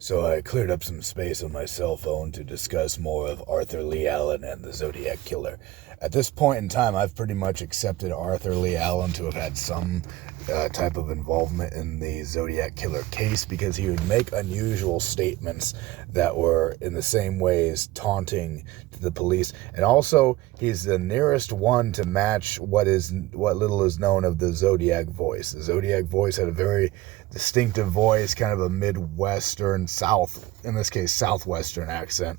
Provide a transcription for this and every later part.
So I cleared up some space on my cell phone to discuss more of Arthur Lee Allen and the Zodiac Killer. At this point in time, I've pretty much accepted Arthur Lee Allen to have had some type of involvement in the Zodiac Killer case because he would make unusual statements that were in the same ways taunting to the police. And also, he's the nearest one to match what little is known of the Zodiac voice. The Zodiac voice had a very distinctive voice, kind of a Midwestern, in this case, Southwestern accent,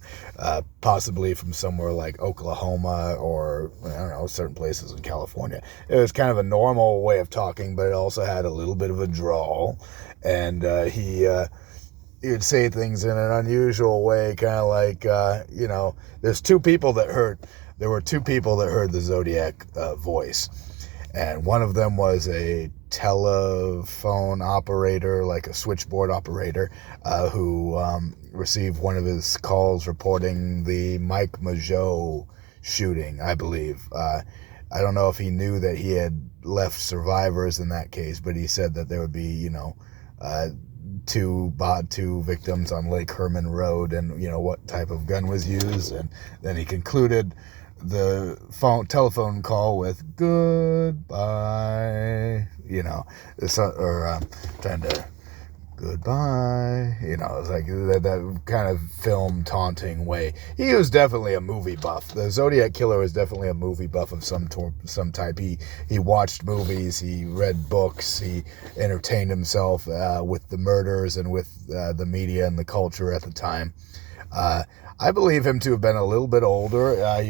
possibly from somewhere like Oklahoma or, I don't know, certain places in California. It was kind of a normal way of talking, but it also had a little bit of a drawl, and he would say things in an unusual way, kind of like, there were two people that heard the Zodiac voice. And one of them was a telephone operator, like a switchboard operator, who received one of his calls reporting the Mike Mageau shooting, I believe. I don't know if he knew that he had left survivors in that case, but he said that there would be, two victims on Lake Herman Road, and what type of gun was used. And then he concluded the telephone call with goodbye, trying to goodbye, it's like that kind of film taunting way. He was definitely a movie buff. The Zodiac Killer was definitely a movie buff of some type. He watched movies, he read books, he entertained himself with the murders and with the media and the culture at the time. I believe him to have been a little bit older. I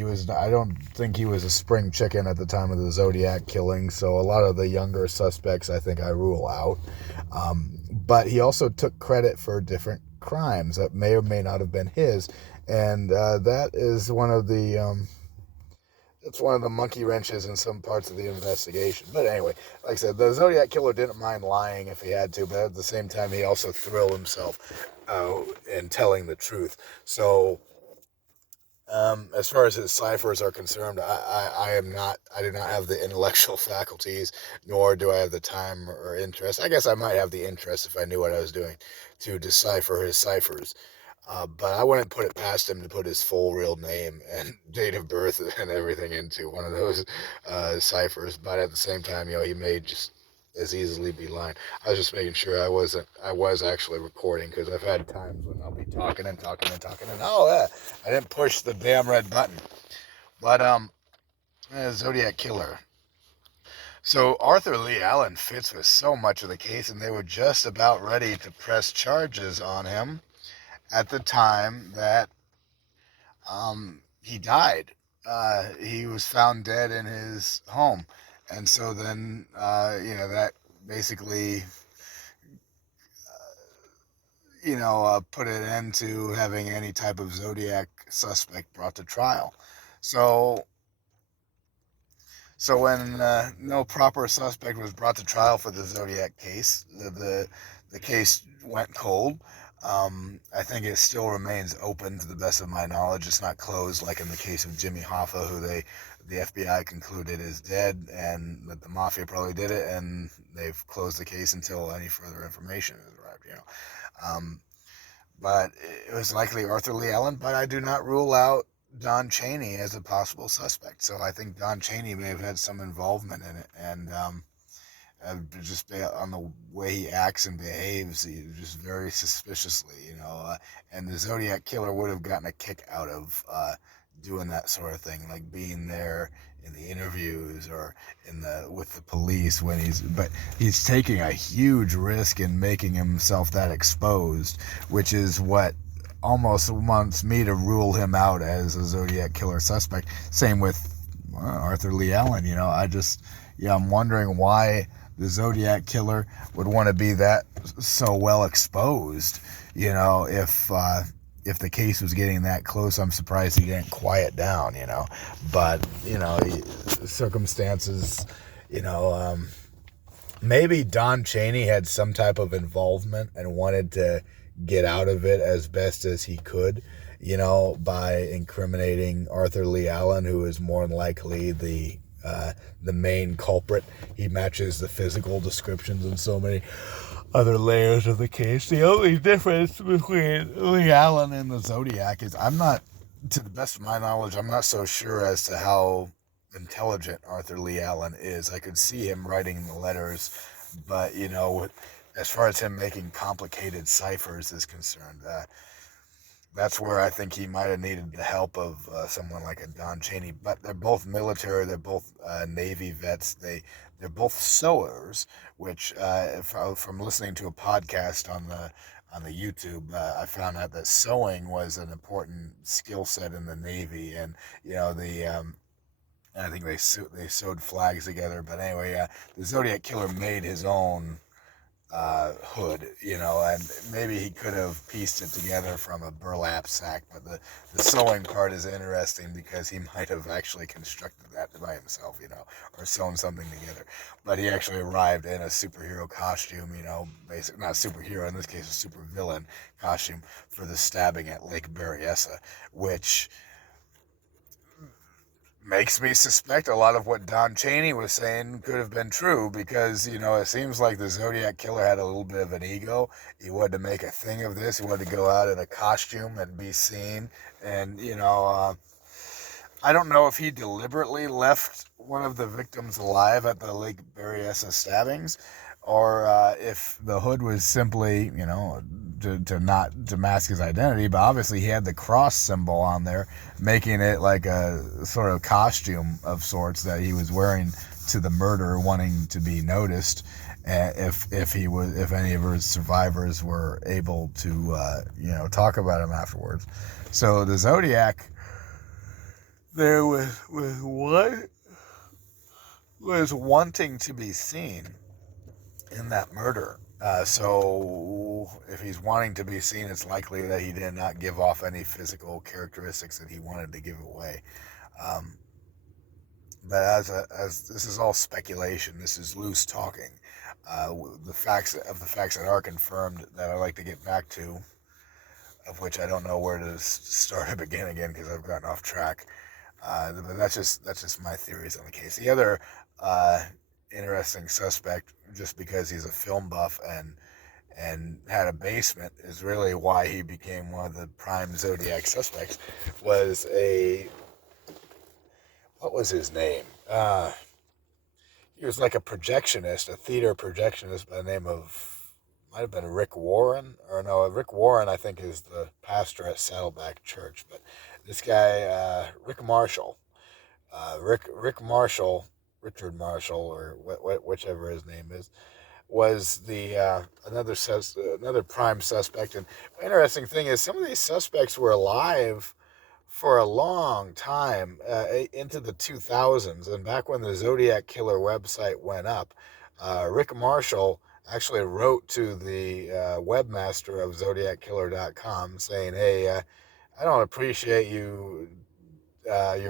don't think he was a spring chicken at the time of the Zodiac killing, so a lot of the younger suspects I think I rule out. But he also took credit for different crimes that may or may not have been his, and that is one of the monkey wrenches in some parts of the investigation. But anyway, like I said, the Zodiac Killer didn't mind lying if he had to, but at the same time, he also thrilled himself in telling the truth. So, as far as his ciphers are concerned, I do not have the intellectual faculties, nor do I have the time or interest. I guess I might have the interest if I knew what I was doing to decipher his ciphers. But I wouldn't put it past him to put his full real name and date of birth and everything into one of those ciphers. But at the same time, he may just as easily be lying. I was just making sure I was actually recording, because I've had times when I'll be talking and talking and talking, and I didn't push the damn red button. But Zodiac Killer. So Arthur Lee Allen fits with so much of the case, and they were just about ready to press charges on him at the time that he died. He was found dead in his home. And so then, that basically, put an end to having any type of Zodiac suspect brought to trial. So when no proper suspect was brought to trial for the Zodiac case, the case went cold. I think it still remains open to the best of my knowledge. It's not closed like in the case of Jimmy Hoffa, who the FBI concluded is dead, and that the mafia probably did it, and they've closed the case until any further information is arrived. But it was likely Arthur Lee Allen, but I do not rule out Don Chaney as a possible suspect. So I think Don Chaney may have had some involvement in it, and just on the way he acts and behaves, just very suspiciously, and the Zodiac Killer would have gotten a kick out of doing that sort of thing, like being there in the interviews or with the police but he's taking a huge risk in making himself that exposed, which is what almost wants me to rule him out as a Zodiac Killer suspect. Same with Arthur Lee Allen. I'm wondering why the Zodiac Killer would want to be that so well exposed. If the case was getting that close, I'm surprised he didn't quiet down. But circumstances. Maybe Don Chaney had some type of involvement and wanted to get out of it as best as he could, by incriminating Arthur Lee Allen, who is more than likely the main culprit. He matches the physical descriptions in so many other layers of the case. The only difference between Leigh Allen and the Zodiac is to the best of my knowledge, I'm not so sure as to how intelligent Arthur Leigh Allen is. I could see him writing the letters, but, as far as him making complicated ciphers is concerned, that's where I think he might have needed the help of someone like a Don Chaney. But they're both military. They're both Navy vets. They're both sewers, which from listening to a podcast on the YouTube, I found out that sewing was an important skill set in the Navy, and I think they sewed flags together. But anyway, the Zodiac Killer made his own hood, and maybe he could have pieced it together from a burlap sack, but the sewing part is interesting because he might have actually constructed that by himself, or sewn something together. But he actually arrived in a superhero costume, basically not superhero, in this case a supervillain costume for the stabbing at Lake Berryessa, which makes me suspect a lot of what Don Chaney was saying could have been true, because, it seems like the Zodiac Killer had a little bit of an ego. He wanted to make a thing of this. He wanted to go out in a costume and be seen. And, I don't know if he deliberately left one of the victims alive at the Lake Berryessa stabbings, or if the hood was simply, to mask his identity. But obviously he had the cross symbol on there, making it like a sort of costume of sorts that he was wearing to the murder, wanting to be noticed. If any of his survivors were able to, talk about him afterwards. So the Zodiac, there was wanting to be seen in that murder. So if he's wanting to be seen, it's likely that he did not give off any physical characteristics that he wanted to give away. But as this is all speculation, this is loose talking. The facts that are confirmed that I'd like to get back to, of which I don't know where to start or begin again because I've gotten off track. But that's just my theories on the case. The other interesting suspect, just because he's a film buff and had a basement, is really why he became one of the prime Zodiac suspects, was what was his name? He was like a projectionist, a theater projectionist by the name of, might have been Rick Warren, or no, Rick Warren I think is the pastor at Saddleback Church, but this guy, Rick Marshall, Rick Marshall, Richard Marshall, or whichever his name is, was the another prime suspect. And the interesting thing is, some of these suspects were alive for a long time, into the 2000s, and back when the Zodiac Killer website went up, Rick Marshall actually wrote to the webmaster of ZodiacKiller.com saying, "Hey, I don't appreciate your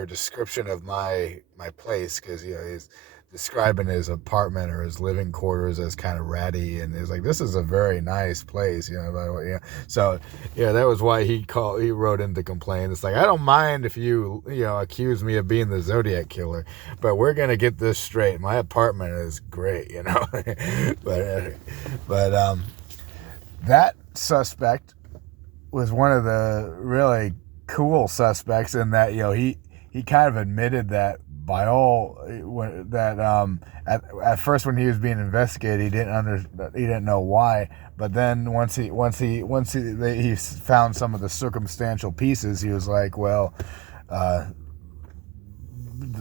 description of my place," because he's describing his apartment or his living quarters as kind of ratty, and he's like, "This is a very nice place," So that was why he wrote in to complain. It's like, I don't mind if you accuse me of being the Zodiac Killer, but we're gonna get this straight. My apartment is great, but that suspect was one of the really cool suspects in that he kind of admitted that at first when he was being investigated, he didn't know why, but then once he found some of the circumstantial pieces, he was like, well,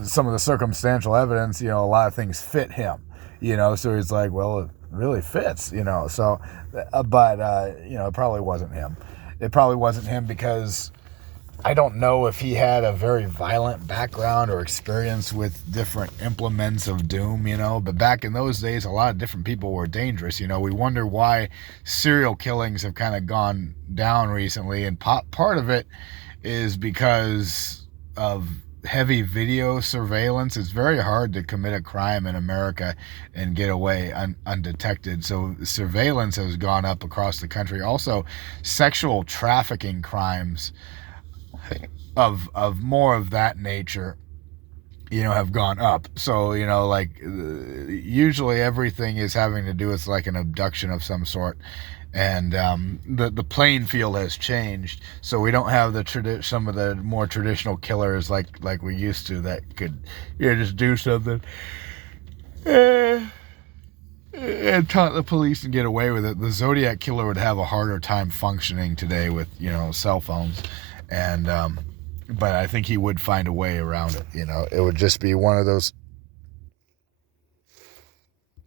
some of the circumstantial evidence, a lot of things fit him, so he's like, well, it really fits, so but it probably wasn't him. It probably wasn't him because I don't know if he had a very violent background or experience with different implements of doom, but back in those days, a lot of different people were dangerous. We wonder why serial killings have kind of gone down recently, and part of it is because of heavy video surveillance. It's very hard to commit a crime in America and get away undetected. So surveillance has gone up across the country. Also, sexual trafficking crimes of more of that nature have gone up. So, like usually everything is having to do with like an abduction of some sort. And the playing field has changed, so we don't have some of the more traditional killers like we used to that could just do something and taunt the police and get away with it. The Zodiac killer would have a harder time functioning today with cell phones, and but I think he would find a way around it. It would just be one of those